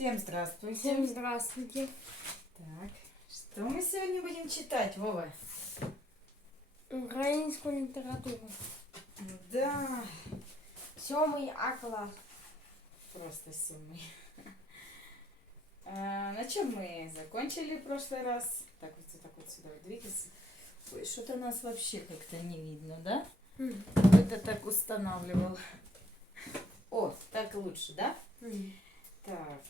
Всем здравствуйте. Всем здравствуйте. Так, что мы сегодня будем читать, Вова? Українську літературу. Да, Сьомий А клас. просто сильный. А, на чем мы закончили в прошлый раз? Так, вот так вот сюда вот двигайся. Ой, что-то нас вообще как-то не видно, да? М. Это так устанавливал. О, так лучше, да? М. Так.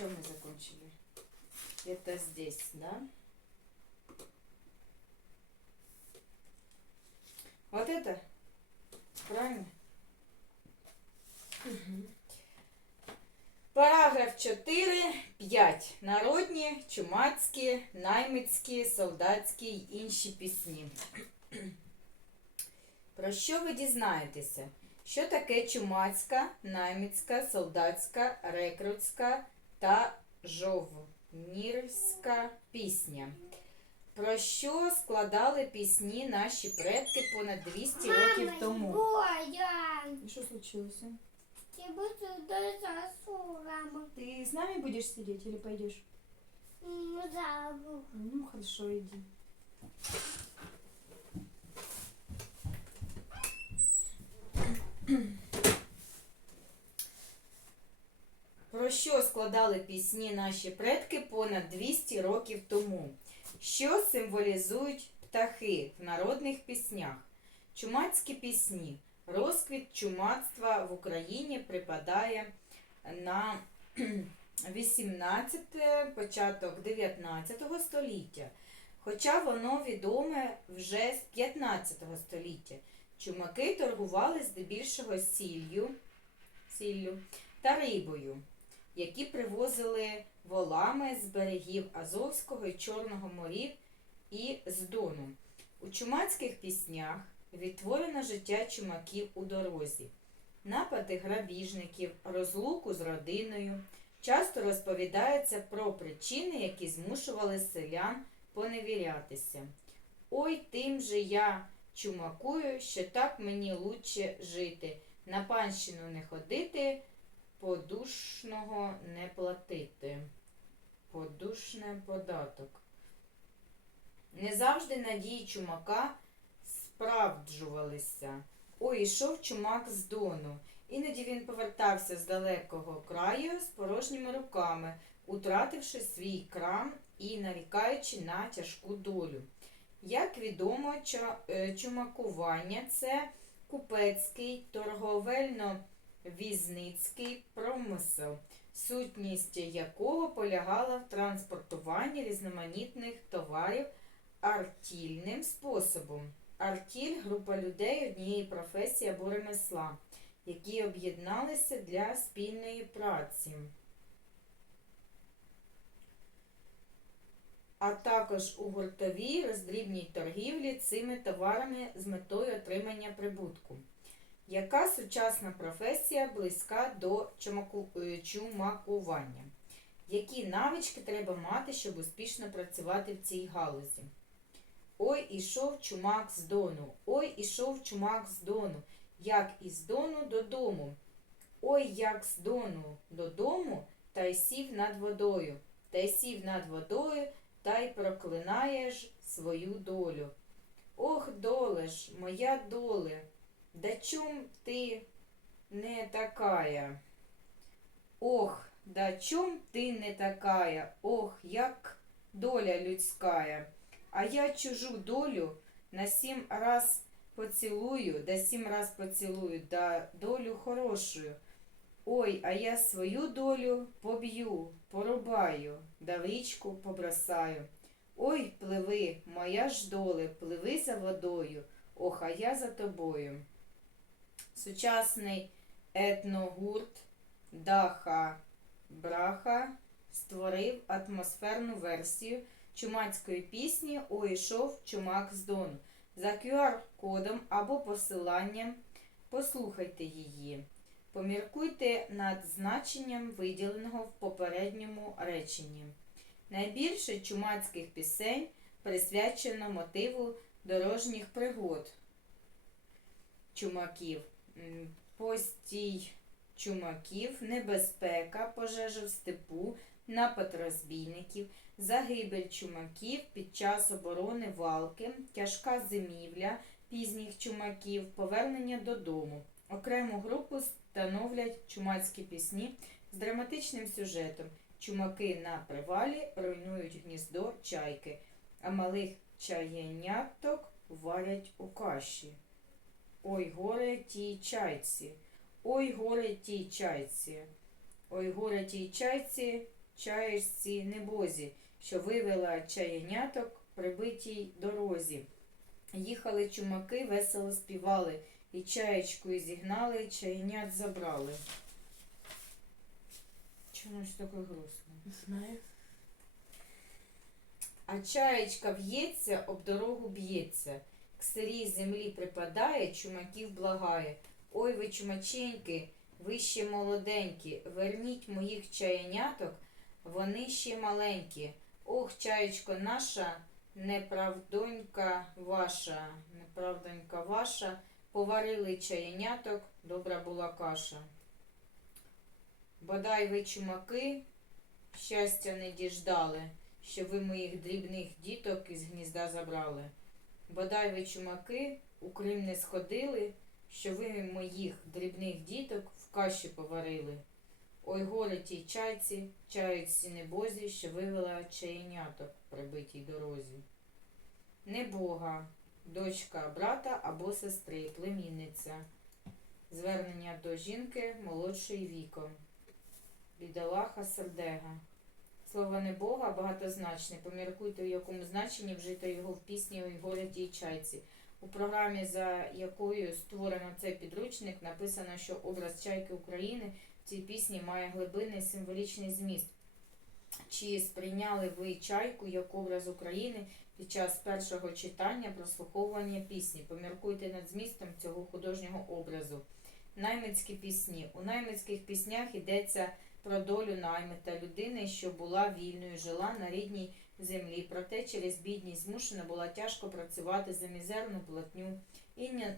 На чем мы закончили? Это здесь, да? Вот это? Правильно? Мгм. Параграф 4, 5. Народні, чумацькі, наймицькі, солдатські й інші пісні. Про що ви дізнаєтеся? Що таке чумацька, наймицька, солдатська, рекрутська та жовнірська пісня? Про що складали пісні наші предки понад 200 років тому? І Що случилося? я буду до засурам. Ти з нами будеш сидіти или пойдеш? Ну, забыл. Ну, хорошо, иди. Що складали пісні наші предки понад 200 років тому? Що символізують птахи в народних піснях? Чумацькі пісні. Розквіт чумацтва в Україні припадає на 18, початок 19 століття, хоча воно відоме вже з 15 століття. Чумаки торгували здебільшого сіллю, сіллю та рибою, які привозили волами з берегів Азовського і Чорного морів і з Дону. У чумацьких піснях відтворено життя чумаків у дорозі, напади грабіжників, розлуку з родиною, Часто розповідається про причини, які змушували селян поневірятися. Ой, тим же я чумакую, що так мені лучше жити, на панщину не ходити, подушного не платити. Подушне податок. Не завжди надії чумака справджувалися. Ой, ішов чумак з дону. Іноді він повертався з далекого краю з порожніми руками, утративши свій крам і нарікаючи на тяжку долю. Як відомо, е, чумакування це купецький, торговельно-візницький промисел, сутність якого полягала в транспортуванні різноманітних товарів артільним способом. Артіль група людей однієї професії або ремесла які об'єдналися для спільної праці, а також у гуртовій роздрібній торгівлі цими товарами з метою отримання прибутку. Яка сучасна професія близька до е, чумакування? Які навички треба мати, щоб успішно працювати в цій галузі? Ой, ішов чумак з дону, ой, ішов чумак з дону як із дону додому. Ой, як з дону додому, та й сів над водою, та й сів над водою, та й проклинаєш свою долю. Ох, доле ж, моя доле, да чом ти не такая? Ох, да чом ти не такая? Ох, як доля людськая. А я чужу долю на сім раз поцілую, да сім раз поцілую, да долю хорошую. Ой, а я свою долю поб'ю, порубаю, да річку побросаю. Ой, пливи, моя ж доле, пливи за водою, ох, а я за тобою. Сучасний етногурт Даха Браха створив атмосферну версію чумацької пісні Ой, чумак з дону. За QR-кодом або посиланням послухайте її. Поміркуйте над значенням, виділеного в попередньому реченні. Найбільше чумацьких пісень присвячено мотиву дорожніх пригод чумаків. М, Постій чумаків, небезпека, пожежа в степу, напад розбійників, загибель чумаків під час оборони валки, тяжка зимівля пізніх чумаків, повернення додому. Окрему групу становлять чумацькі пісні з драматичним сюжетом. Чумаки на привалі руйнують гніздо чайки, а малих чаєняток варять у каші. Ой, горе тій чайці, ой, горе тій чайці, ой, горе тій чайці, чаєшці небозі, що вивела чаєняток прибитій дорозі. Їхали чумаки, весело співали, і чаєчку зігнали, чаєнят забрали. Чому ж таке грустно? Знаю. А чаєчка в'ється, об дорогу б'ється. К сирій землі припадає, чумаків благає. Ой ви чумаченьки, ви ще молоденькі, верніть моїх чаєняток, вони ще маленькі. Ох, чаєчко наша, неправдонька ваша, неправдонька ваша, поварили чаєняток, добра була каша. Бодай ви чумаки, щастя не діждали що ви моїх дрібних діток із гнізда забрали. Бодай ви чумаки у Крим не сходили, що ви моїх дрібних діток в каші поварили. Ой горе тій чайці, чаються небозі, що вивела чаєняток прибитій дорозі. Небога, дочка брата або сестри, племінниця. Звернення до жінки молодшої віком. Бідолаха сердега. Слово не Бога багатозначне. Поміркуйте, у якому значенні вжито його в пісні «Ой, горе тій чайці. У програмі, за якою створено цей підручник, написано, що образ чайки України в цій пісні має глибинний символічний зміст. Чи сприйняли ви чайку як образ України під час першого читання прослуховування пісні? Поміркуйте над змістом цього художнього образу. Наймицькі пісні. У наймицьких піснях йдеться про долю наймита людини, що була вільною, жила на рідній землі. Проте через бідність змушена була тяжко працювати за мізерну платню,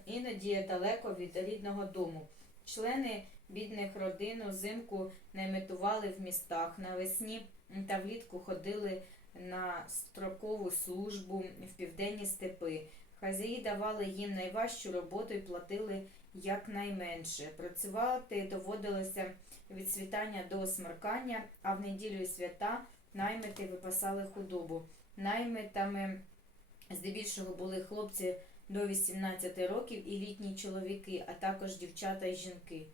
іноді далеко від рідного дому. Члени бідних родин узимку наймитували в містах. Навесні та влітку ходили на строкову службу в південні степи. Хазяї давали їм найважчу роботу і платили якнайменше. Працювати доводилося від світання до смеркання, а в неділю і свята наймити випасали худобу. Наймитами здебільшого були хлопці до 18 років і літні чоловіки, а також дівчата і жінки.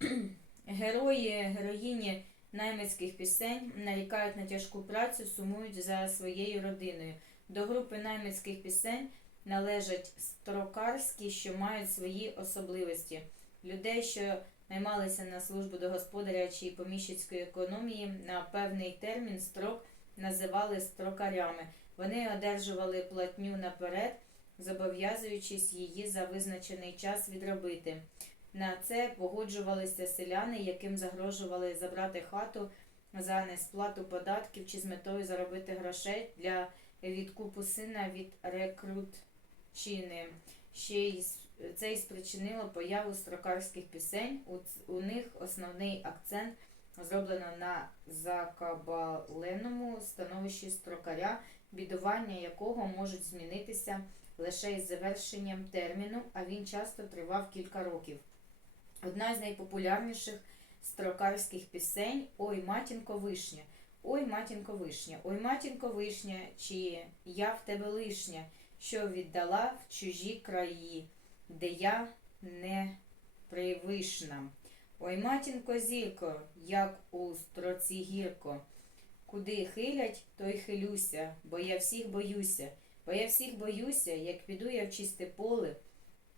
Герої, героїні наймитських пісень нарікають на тяжку працю, сумують за своєю родиною. До групи наймитських пісень належать строкарські, що мають свої особливості. Людей, що наймалися на службу до господаря чи поміщицької економії, на певний термін строк називали строкарями. Вони одержували платню наперед, зобов'язуючись її за визначений час відробити. На це погоджувалися селяни, яким загрожували забрати хату за несплату податків чи з метою заробити грошей для відкупу сина від рекрутчини. Ще й це й спричинило появу строкарських пісень. У, у них основний акцент зроблено на закабаленому становищі строкаря, бідування якого можуть змінитися лише із завершенням терміну, а він часто тривав кілька років. Одна з найпопулярніших строкарських пісень Ой, матінко вишня. Ой, матінко вишня, ой, матінко вишня, чи я в тебе лишня, що віддала в чужі краї, де я не привишна. Ой, матінко зірко, як у строці гірко, куди хилять, то й хилюся, бо я всіх боюся, бо я всіх боюся, як піду я в чисте поле,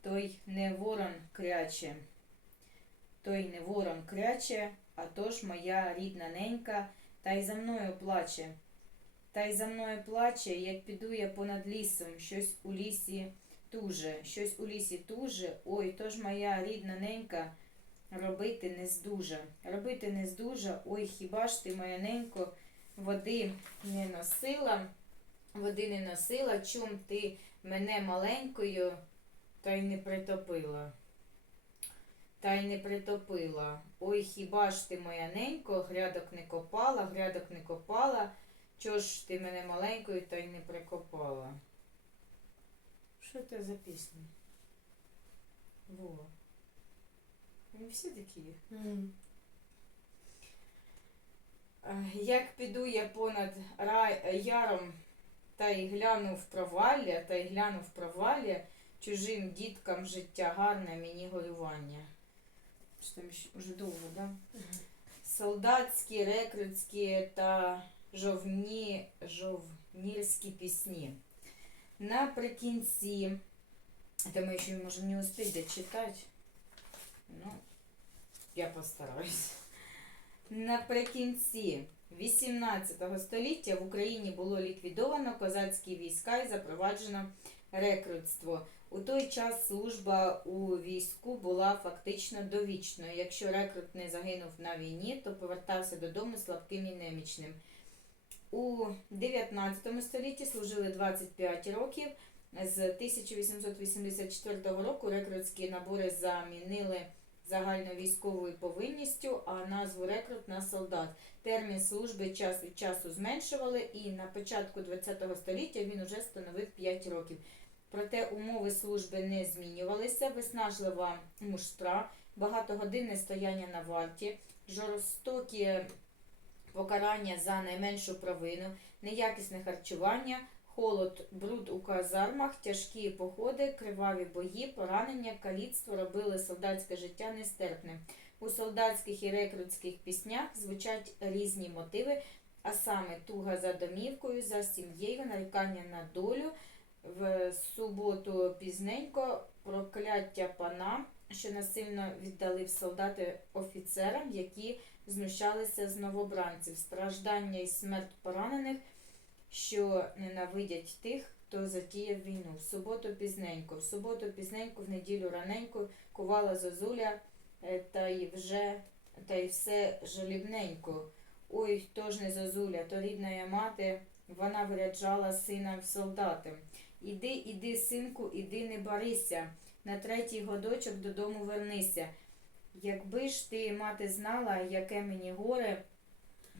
той не ворон кряче, той не ворон кряче, а то ж моя рідна ненька, та й за мною плаче. Та й за мною плаче, як піду я понад лісом, щось у лісі туже, щось у лісі туже, ой, то ж моя рідна ненька, робити не здужа. Робити не здужа, ой, хіба ж ти, моя ненько, води не носила, води не носила, чом ти мене маленькою та й не притопила. та й не притопила. Ой, хіба ж ти моя ненько, грядок не копала, грядок не копала, чого ж ти мене маленькою та й не прикопала. Що це за пісня? Вова. Вони всі такі. Е, Як піду я понад рай, яром, та й гляну в провалля, та й гляну в провалля, чужим діткам життя гарне, мені горювання. Що там ще? Уже довго, да? Солдатські, рекрутські та жовні, жовнірські пісні. Наприкінці, мы еще можем не успеть дочитать. Ну, я постараюсь. Наприкінці 18 століття в Україні було ліквідовано козацькі війська і запроваджено рекрутство. У той час служба у війську була фактично довічною. Якщо рекрут не загинув на війні, то повертався додому слабким і немічним. У 19 столітті служили 25 років. З 1884 року рекрутські набори замінили загальновійськовою повинністю, а назву рекрут на солдат. Термін служби час від часу зменшували, і на початку ХХ століття він уже становив 5 років. Проте умови служби не змінювалися, виснажлива муштра, багатогодинне стояння на варті, жорстокі покарання за найменшу провину, неякісне харчування, холод, бруд у казармах, тяжкі походи, криваві бої, поранення, каліцтво робили солдатське життя нестерпним. У солдатських і рекрутських піснях звучать різні мотиви, а саме туга за домівкою, за сім'єю, нарікання на долю, в суботу пізненько прокляття пана, що насильно віддали в солдати офіцерам, які знущалися з новобранців, страждання і смерть поранених, що ненавидять тих, хто затіяв війну. В суботу пізненько, в суботу пізненько, в неділю раненько кувала зозуля, е, та й вже та й все жалібненько. Ой, хто ж не зозуля, то рідна я мати, вона виряджала сина в солдати. Іди, іди, синку, іди, не барися. На третій годочок додому вернися. Якби ж ти, мати, знала, яке мені горе,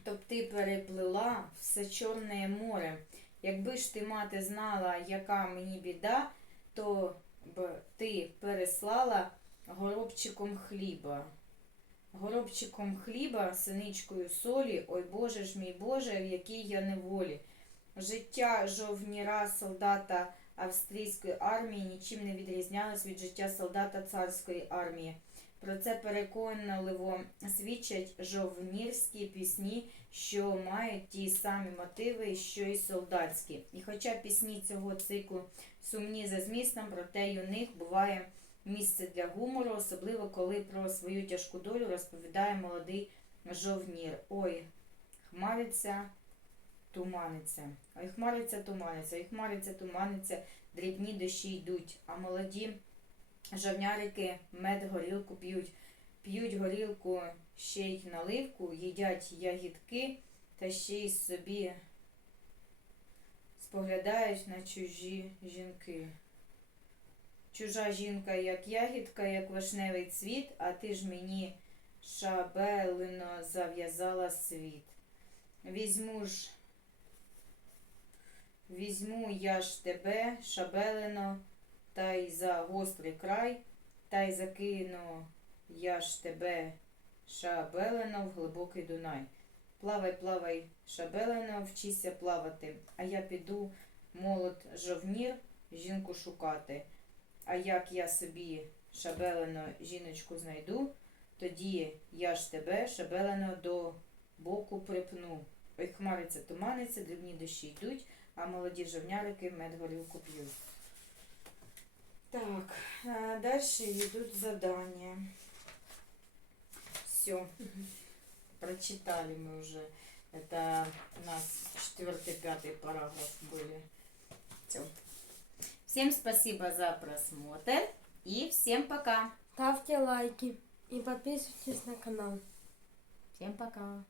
то б ти переплила все Чорне море. Якби ж ти, мати, знала, яка мені біда, то б ти переслала горобчиком хліба. Горобчиком хліба, синичкою солі, ой Боже ж мій Боже, в якій я неволі. Життя жовніра солдата австрійської армії нічим не відрізнялось від життя солдата царської армії. Про це переконливо свідчать жовнірські пісні, що мають ті самі мотиви, що й солдатські. І хоча пісні цього циклу сумні за змістом, проте й у них буває місце для гумору, особливо коли про свою тяжку долю розповідає молодий жовнір. Ой, хмариться, туманиться. Ой, хмариться, туманиться, ой, хмариться, туманиться, дрібні дощі йдуть, а молоді жовнярики мед горілку п'ють, п'ють горілку ще й наливку, їдять ягідки та ще й собі споглядають на чужі жінки. Чужа жінка, як ягідка, як вишневий цвіт, а ти ж мені шабелино зав'язала світ. Візьму ж, візьму я ж тебе, шабелино, та й за гострий край, та й закину я ж тебе, шабелино, в глибокий Дунай. Плавай, плавай, шабелино, вчися плавати, а я піду, молод жовнір, жінку шукати. А як я собі шабелено жіночку знайду, тоді я ж тебе шабелено до боку припну. Ой, хмариться, туманиться, дрібні дощі йдуть, а молоді жовнярики мед горілку п'ють. Так, дальше идут задания. Все. Прочитали мы уже. Это у нас четвертый, пятый параграф были. Все. Всем спасибо за просмотр и всем пока. Ставьте лайки и подписывайтесь на канал. Всем пока.